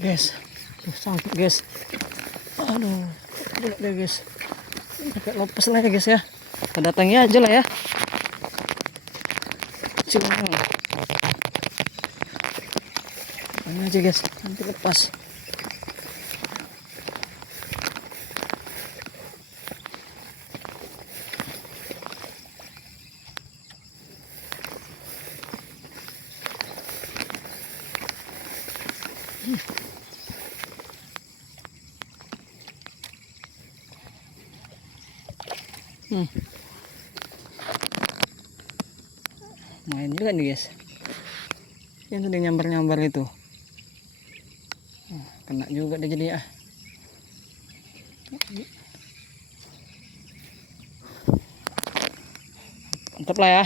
guys. Sangkut guys. Aduh, udah deh guys. Pakai lepas lah ya guys ya. Kita datangi aja lah ya. Cuma ini aja guys, nanti lepas. Main juga nih guys. Yang tadi nyambar-nyambar itu. Kena juga deh jadi ya. Mantap lah ya.